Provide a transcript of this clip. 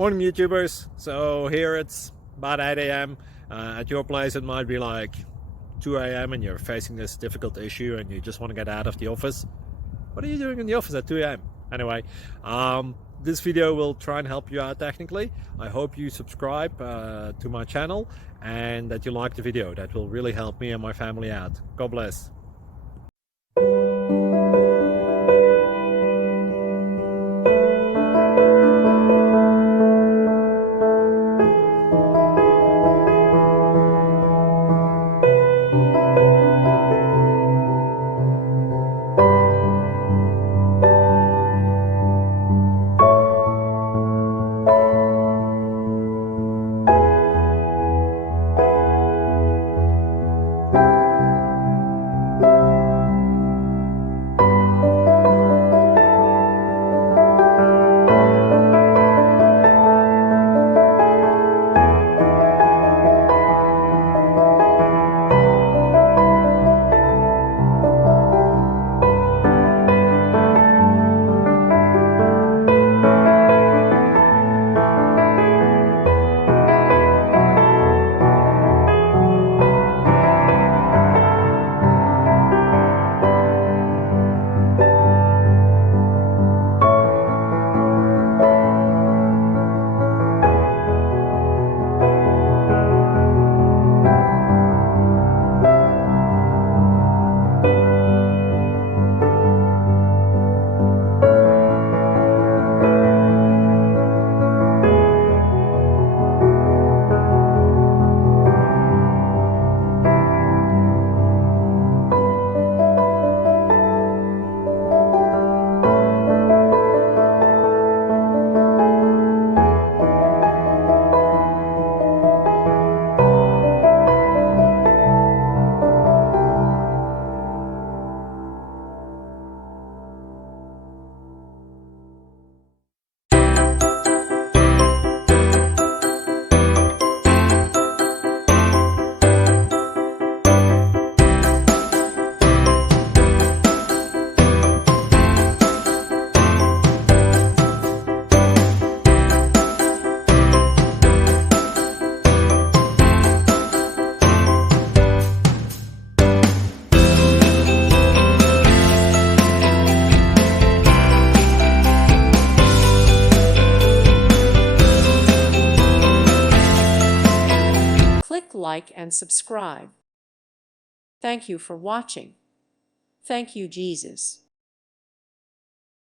Morning YouTubers. So here it's about 8 a.m. At your place it might be like 2 a.m. and you're facing this difficult issue and you just want to get out of the office. What are you doing in the office at 2 a.m.? Anyway, this video will try and help you out technically. I hope you subscribe to my channel and that you like the video. That will really help me and my family out. God bless. Click like and subscribe. Thank you for watching. Thank you, Jesus.